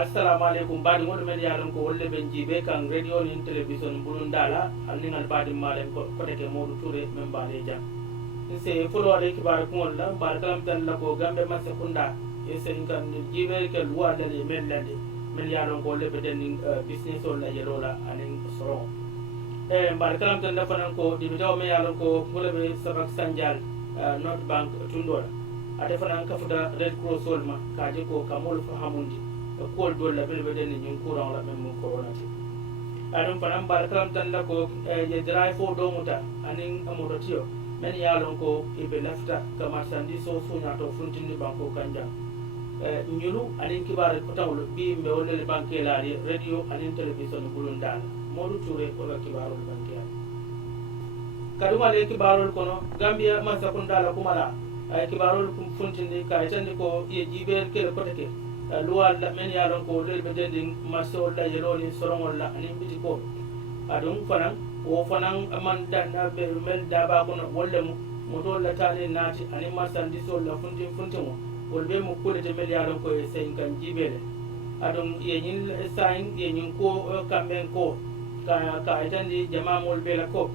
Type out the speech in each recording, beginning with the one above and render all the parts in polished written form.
assalamu alaikum badi ngol men yalon ko wolle ben jibe kan radio ni television bulundala anningal badi malen ko teke modu touré men bale jam se fulo ale kibar ko wala bar kalam tan la ko gambe ma sekunda e se kan jibe ke luwa dale men lande men yalon ko wolle be den business on la yelola anin soro bar kalam tan la fanan ko dibitaw men yalon ko ngol be sabak sanjal North Bank tundola ate fanan kafuda Red Cross solma kaje ko kamol fahamundi kol dol la bel beden ni courant la même corona ti adum fanam bar kalam tan la ko ye drive fo do muta anin amoto tio men yalon ko ibe lafta kama sandi so sunya to funtini banko kanja nyulu anin kibar ko tawlo bi mbe wonde banke la radio anin television bulundal modu touré ko la kibarul banke kaduma le kibarul kono gambia man sakunda la kumala ay kibarul kum funtini kay tan ko ye jiber kele ko teke luwal la men yalon ko lel be den masol la yeloni sorongol la anin biti ko adum fanan o fanan man dan be mel da ba ko wolle mo do la tale nati anin masan di sol la funtimo wol be mo ko de mel yalon ko e sen kan jibele adum ye nyin sain ye nyin ko kamben ko ka itandi jama mol be la ko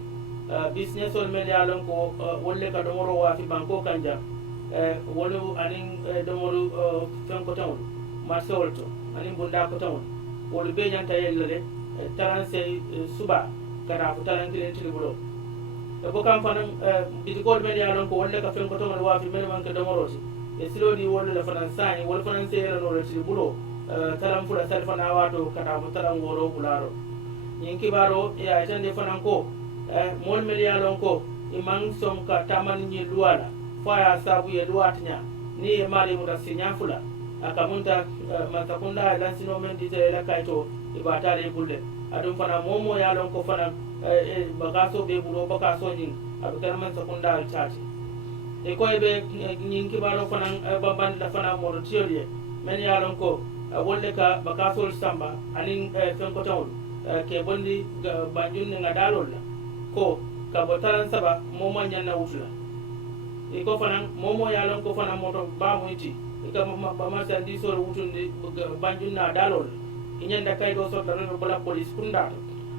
business ol mel yalon ko wolle ka do moro wa fi banko kanja wolu anin do moro tanko tawul marsol to anin bunda ko tawon wol be nyanta yellale taranse suba kana ko taran kilen tilibulo ko kam fanan bidigol men yalon ko wolle ka fen ko tawon wafi men man ka domorosi e silodi wolle la fanan sani wol fanan se yelo no tilibulo taran fula salfana wato kana ko taran woro bularo yin kibaro ya tande fanan ko mol men yalon ko iman som ka taman ni luwala faya sabu ye luwatnya ni e mari mu sinya fula akamunta matakunda lansino men dite la kaito ibatale bulle adum fana momo yalon ko fana bagaso be bulo bagaso nyin abukar man takunda al chati e ko be nyin kibaro fana babban da fana mo tiyolie men yalon ko wolle ka bagaso samba anin fen ko tawul ke bondi banjun nga dalol ko ka botaran saba momo nyanna wutula e ko fana momo yalon ko fana moto ba mo iti ika mama sandi so wutunde banjunna dalol inyanda kay do so daro bala police kunda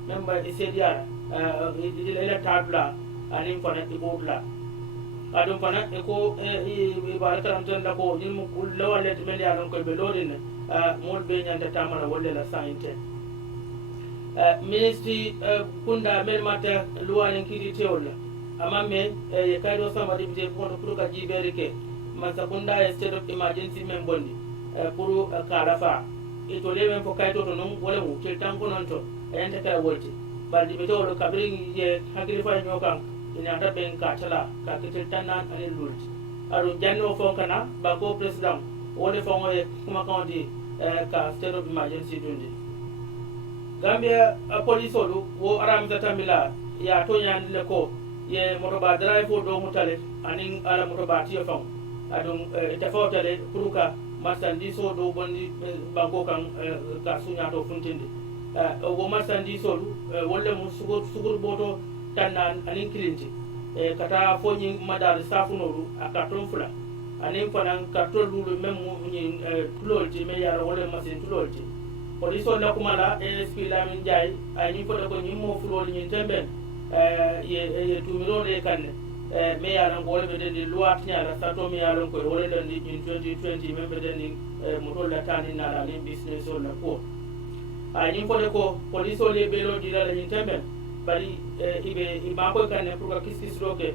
memba isedia ila tabla ani fana ibodla adum fana e ko e barakaram tan la ko ilmu kullawalle mel ya non ko be lodin mol be nyanda tamala wolle la sainte ministry kunda mel mata luwalen kidi teolla amamme e kay do sama dibite ko to ka jiberike masakunda state of emergency men bondi pour kalafa ito le men fo kayto to non wala mu tel tan ko non to ayanta kala wolti baldi be to kabri ye hakili fa nyokan ina ta ben ka tala ka tel tan nan ani lulti aru janno fo kana ba ko president wala fo ngoye kuma kan di ka state of emergency dundi gambia police olu wo aram zatamila ya to nyan le ko ye motoba drive fo do mutale anin ala motoba tiyo fam adum tafawtale puruka marsandiso do bondi banko kan ka sunya to funtinde wo marsandiso wolle mu sugur boto tannan anin kilinti kata fonyi madar safunoru akaton fula anin fanan katolulu memu nyin tulolti me yara wolle masin tulolti police on nakumala ASP Lamin Jai ani fodo ko nyimo fulol nyin temben ye tumiro le kanne me yalan ko wolbe de luat nyaala sato me yalan ko wole den in 2020 membe den motol la tani na la business on la ko ay ko de ko police o le belo dila la temben bari ibe ma ko kanne pour ka kiskis roke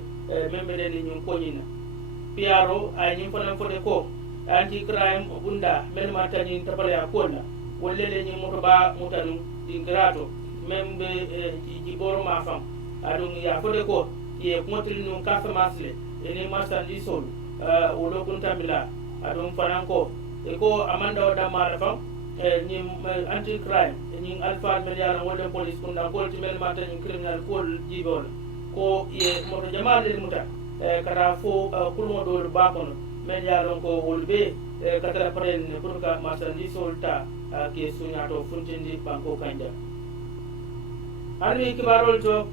membe den nyun ko nyina piaro ay ko nan fode ko anti crime bunda men ma tani tabala ya ko la wolle le nyi moto ba mutanu dingrato membe jiboro ma fam adun ya fode ko ye montri nun kafa masle ene masandi sol wolo kunta mila adum fananko e ko amanda wada mara fam ni anti crime ni alfa mediala wala police kunda ko timel mata ni criminal ko jibol ko ye moto jamaale muta kata fo kulmo do ba kono mediala ko wolbe kata paren pour ka masandi solta ke sunya to funtindi banko kanja armi kibarol to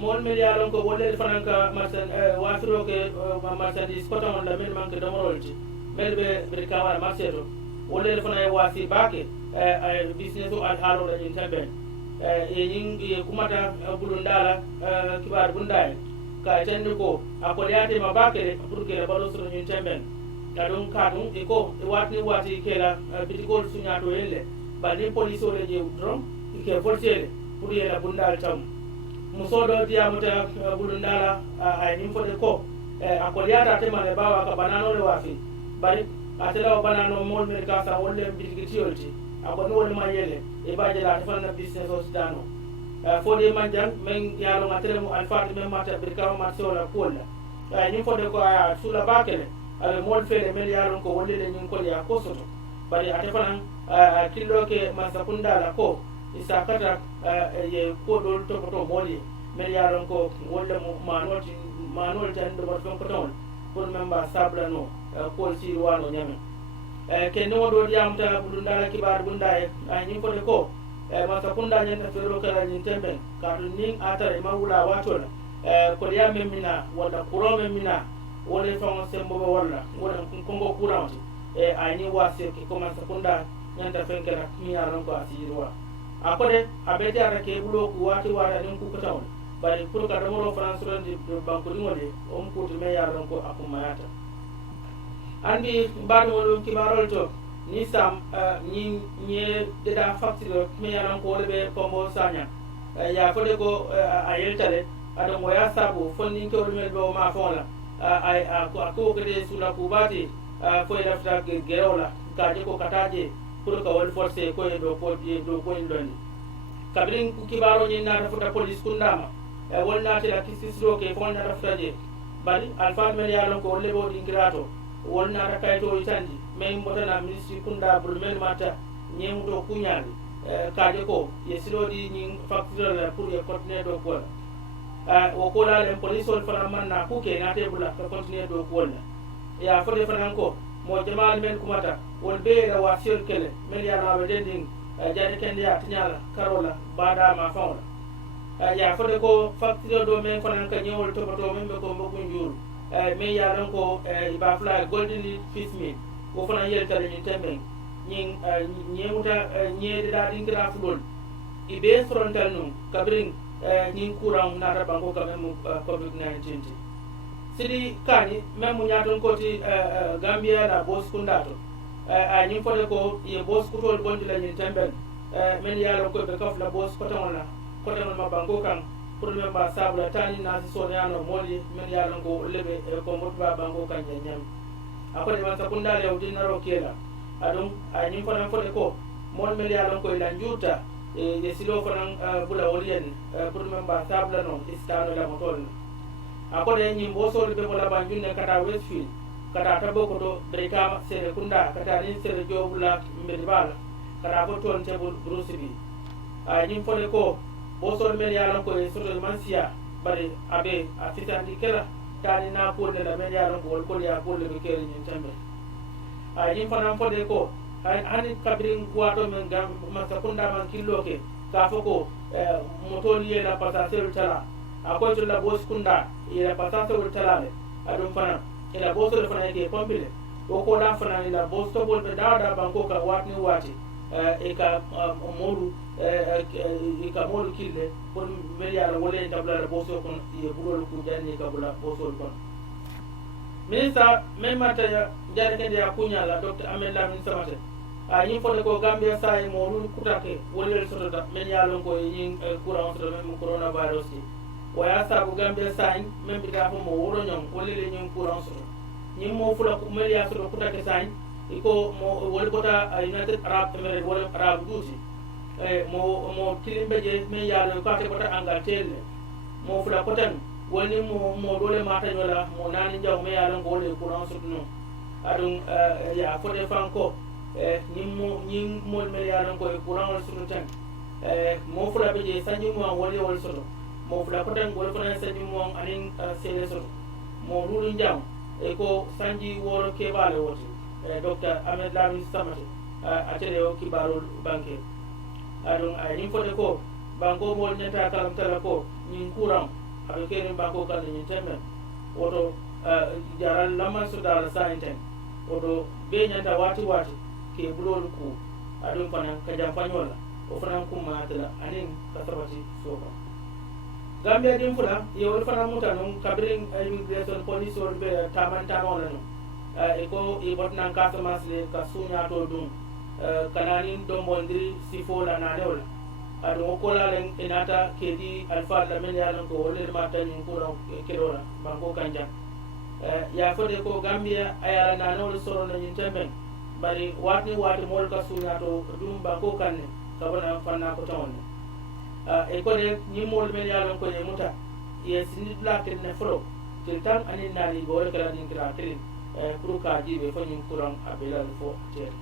mol mel yalon ko wolle fananka masan wafiro ke masandi spotamon la men manke domorolti melbe be kawara maseto wole fana e wasi bake business o al halo la nyin tamben e nyin kumata bulundala kibar bunday ka tande ko akolyate mabake pour que le balo sur nyin tamben kadum e ko wati kela bitigol sunyato yelle bani police ole je drum ke forcele pour yela bundal tam musodo diamuta bulundala ay nim fode ko akolyata temale bawa ka banano le wafi bari atela banano mol mer ka sa wolle bitigitiolti akoni wol ma yele e baje la tefal business o sidano fode manjang men yalo ngatele mu alfaati men mata birka ma sola kolla ay nim fode ko aya sula bakele ale mol fele mel yalo ko wolle le nyin ko ya ko soto bari atefanan killo ke masakunda la ko isakata ye ko dol to to moli mel yalo ko wolle mu manol tan do ton ko ton pour memba sabla no ko si wano nyame ken no do diamta bulundala kibar bundaye ni ko de ko masakunda nyanta fero kala nyin temben ka nin atare mawula watola ko ya memina wala kuro memina wala fon sembo wala wala kongo kuranti ayni wase ke ko masakunda nyanta fenkera mi yaron ko asirwa akode abete ara ke bulo ku wati wala nin ku kotawon bari pour ka damoro france ron de banko ni wole ko to me yaron ko akumayata andi mbadu wolu kibarol to ni sam ni nye de da facture me yaran ko be kombo sanya ya fode ko ayeltale ada moya sabu fonni ko mel be ma fonla ay ko de sula kubati fo ila fta gerola kaje ko kataje pour ka wol forcer ko do ko ndoni kabrin kibaro ni na futa police kundama wol na tela kisisro ke fon na fta je bali alfa mel yaran ko wolle bo dingirato wonna ta kayto itandi men botana ministry kunda bulmen mata nyemuto kunyali kaje ko yesilodi ni facture la pour ye continuer do ko o ko la le police wol fana manna ku ke na te bula ka continuer do ko ya fode fana ko mo jamal men kumata wol be la wasir kele men ya na bedending jade kende ya tinyala karola bada ma fauna ya fode ko facture do men fana ka nyewol to men be ko mbogun juru me yaran ko iba fla golden fish meal ko fana yel tale ni temben nyin nyemuta nyede da din kra fulol ibe frontal no kabrin nyin kuran na ta banko ka mem covid 19 sidi kani mem nyaton ko ti gambia na bos kundato nyin fode ko ye bos kutol bondi la nyin temben men yaran ko be kafla bos kotamala ma banko kan pour memba sabla tani na so yano moli men yalon ko lebe ko motba bango kan nyam akode man sakunda le udin naro kela adum ani fana fode ko mon men yalon ko ila njuta e silo fana bula wolien pour memba sabla no istano la motol akode nyi mboso be bola banjune kata westfield kata taboko to breka sere kunda kata ni sere jobula mbedbala kata ko ton tebul brusibi ani fode ko bosol men yalan ko soto mansia bari abe afita dikela tani na ko de la men yalan ko ya ko le kere nyin tambe yin fana fode ko hani kabrin wato men gam masakunda man killo ke ka foko motol ye la pasasel tala akoy to la bos kunda ye la pasasel tala le adum fana ila bosol fana ke pompile o ko la fana ila bos to bol be dada banko ka watni wati e ka modu e ka modu kille pour meliala wole tabla boso kon e bulol ku janni ka bula boso kon minista men mata jare kende ya kunya la docteur Ahmed Lamin Samate yin fode ko Gambia sai modu kutake wole soto da meliala ko yin courant soto men coronavirus waya sabu Gambia sai men bi da mo woro nyom wole le nyom courant soto nyim mo fula ko meliala soto kutake sai iko mo wol bota United Arab Emirates wol Arab duty mo kilimbe je me yalo ka te bota Angleterre mo fula kotan woni mo dole mata nyola mo nani jaw me yalo ngole courant sutno adun ya fode fanko nyim mo me yalo ko courant sutno tan mo fula be je sanji mo wol soto mo fula kotan wol fana sanji mo anin sele soto mo lulu jam ko sanji woro ke bale woti docteur Ahmed Lamin Samate atele o kibarol banque adon ay nim fode ko banko mol nyata kalam tala ko nyin kuram abe kene banko kan nyin temen woto jaral laman so dala sainten woto be nyata wati ke bulol ku adum fanan ka jam fanyola o fanan kuma atala anin ka sabati soba Gambia dim fula yo fanan mutanon kabrin immigration police or be taman tamon no eko e botnan Casamance le ka sunya to dum kananin do mondiri sifo la naneola adu kola len enata kedi alfa la men yalan ko wolle mata ni ko kedola banko kanja ya fode ko Gambia ayala nanol soro na nyintemben bari wati mol ka sunya to dum banko kanne kabana fanna ko tawne e ko de ni mol men yalan ko e muta ye sinit la ken ne fro tiltan anin nali bo wala kala din kira kelin pour ka jibe fo nyum kuran abelal fo tere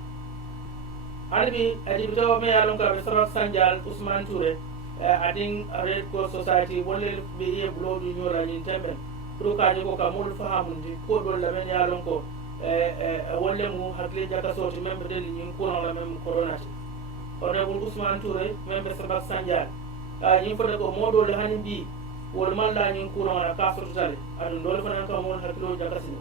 Albi adibito me yalon ka be sabak sanjal Usman Touré ading Red Cross Society wolle be ye blodu nyola nyin temben pro ka je ko ka mul fahamundi ko dol la men yalon ko wolle mu hakle jaka soti membe del nyin kuran la mem corona ti honorable Usman Touré membe sabak sanjal nyin fode ko modo le hanin bi wol man la nyin kuran la ka soto tale adun dol fanan ka mul haklo jaka sino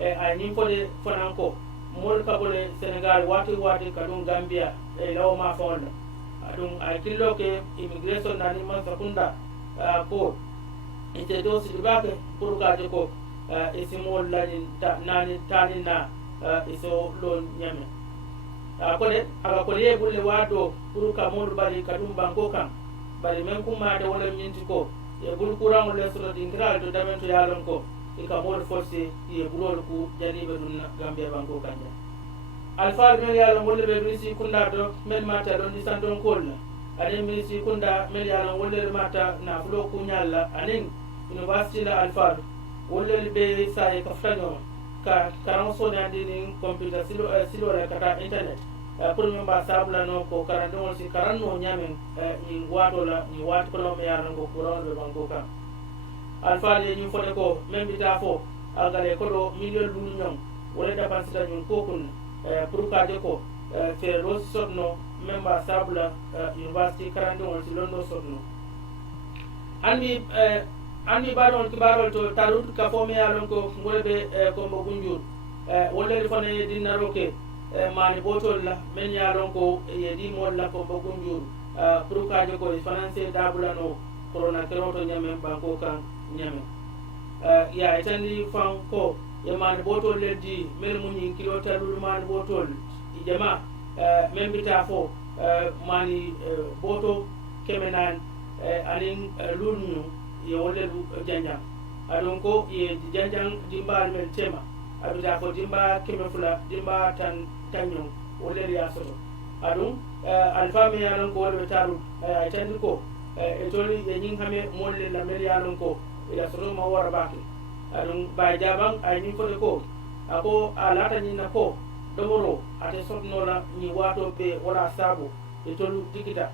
ay nyin fode fanan ko mol kabole Senegal wati kadum Gambia law ma fonda adum ay killo ke immigration nani man sakunda ko ite do si dubake pour ka ko isimol lani nani tani na iso lon nyame akole aga kole bulle wado pour ka mol bari kadum banko kan bari men kuma de wala nyinti ko e bul kuran le solo dingral do damento yalon ko ka mol forcé ye bulol ku janibe dun Gambia banko kanja alfa men yalla wolle be misi kunda do men mata don di sandon kolla ane misi kunda men yalla wolle mata na fulo ku nyalla anin university la alfa wolle be sai ka ftanyo ka karan so nyandi ni computer silo la kata internet pour men ba sabla no ko karando si karanno nyamen ni wato la ni wato ko me yalla ko kuran be banko kan alfa de ñu fone ko même bita fo agale ko do million lu ñom wala dépense ta ñun ko kun pour ka de ko fe ro sotno même ba sabula university karande won ci londo sotno anmi ba don kibarol to tarut ka fo me yalon ko ngole be ko mo gunjur wala fone dinaro ke mani botol la men yalon ko yedi mol la ko mo gunjur pour ka de ko finance dabula no corona keroto nyame banko kan nyame ya itandi fan ko e man botol leddi mel munyi kilo talul man botol ijama men bita fo mani boto kemenan anin lunu ye wolle janjang adon ko ye janjang dimbal men tema abita fo dimba kemefula dimba tanyo wolle ya soto adon alfami yanon ko wolle taru itandi ko etoli ye nyin hame molle la mel yanon ko ya soto ma wara baki adum bay jabang ay ni fode ko ako alata ni nako domoro ate sotno la ni wato be wala sabu etolu dikita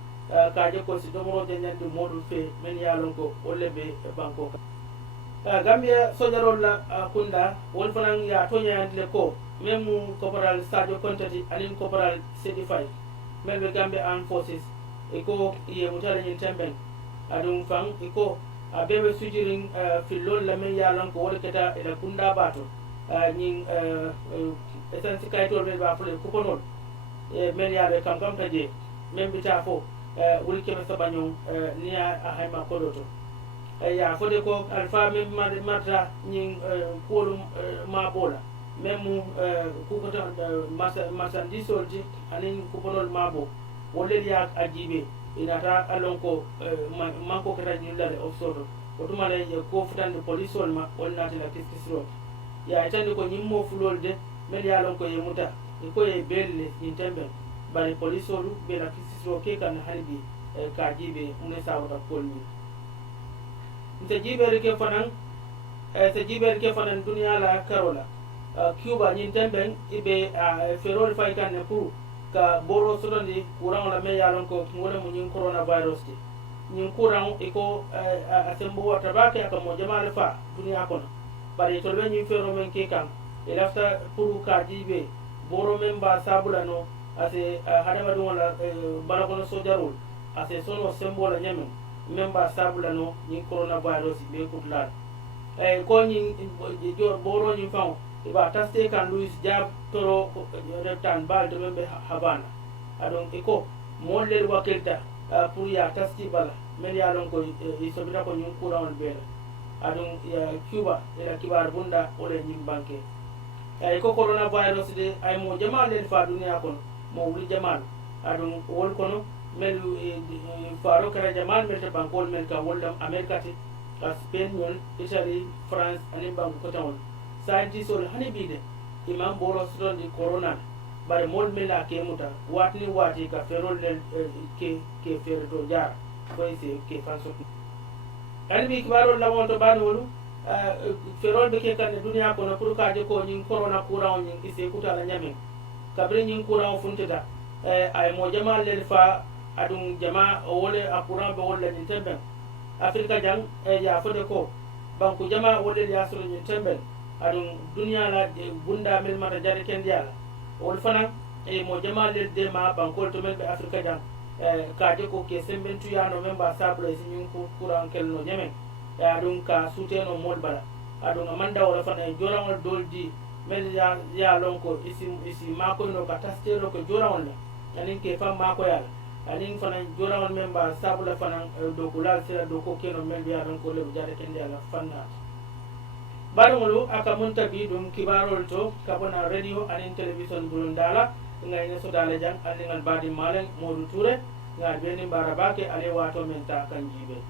kaje ko si domoro janyande modul fe men yalon ko wolle be banko Gambia sojarol la kunda wol fanan ya tonya andle ko memu corporal Sadio Kontati anin corporal 75 men be Gambia Armed Forces eko ye mutale nyin temben adum fang iko bebe sujiring filol la men yalan ko wala keta ila kunda bato nyin esansi kaytol be ba fule kuponol men yabe kam taje men bita fo wuli keme sabanyo niya ahayma kodoto ya fode ko alfa men mata nyin kolum mabola memu kukota masandisol anin kuponol mabo wolle ya ajibe inata alonko manko kata nyulale ofsoto otuma la ko futande police wol ma wonna tela kiskisro ya itande ko nyimmo fulol de mel ya alonko ye muta ko ye belle nyintembe bari police wolu be la kiskisro ke kan halbi ka jibe une sawata kolmi nte jibe ke fanan se jibe ke fanan dunya la karola Cuba nyintembe ibe ferol fay kan ne pour ka boro sotondi courant la me yalon ko ngone mu nyin coronavirus ti nyin courant iko asembo wata bake aka mo jamaale fa dunia kono bari to be nyin fero men ke kan e lafta pour ka jibe boro men ba sabula no ase hadama dum wala bala kono sojarul ase sono sembo la nyamen men ba sabula no nyin coronavirus be kutla ko nyin boro nyin fa iba taste kan Louis Jab toro tan bal to be Havana adon iko mollel wakilta pour ya tasti bala men ya lon ko isobita ko nyum kurawon bela adon ya Cuba ila kibar bunda ole nyim banke ay ko coronavirus de ay mo jamal len fa duniya kon mo wuli jamal adon wol kono mel faro kara jamal mel te bankol mel ka woldam America te Spain ñol Italy France ani banku ko tawon scientist ol hani bide imam boro ston di corona bare mol mela ke muta watni wati ka ferol len ke ferto jar koy se ke fanso ani bi kibaro la wonto ban wolu ferol be ke kan duniya ko na pour ka je ko nyin corona courant nyin ise kuta la nyame kabre nyin courant funtata ay mo jamal len fa adum jama wole a courant be wala nyin tembe Afrika jang ya fode ko banku jama wole ya solo nyin tembe adum dunya la bunda mel mata jare ken diala wol fana mo jama le de ma bankol to mel be Afrika jang ka je ko ke sembentu ya no memba sabule sin ko kuran kel no nyame ya dum ka sute no mol bala adum amanda wala fana jorawol doldi mel ya lon ko isi mako no ka tastero ko jorawol la anin ke fam mako ya anin fana jorawol memba sabula fana do ko lal sera do ko keno mel ya don ko le jare ken diala fanna barumulu aka muntabi dum kibarol to kabona radio anin television bulundala ngay so dala jang aningal badi malen Modou Touré ngal beni barabake ale wato men ta kan jibe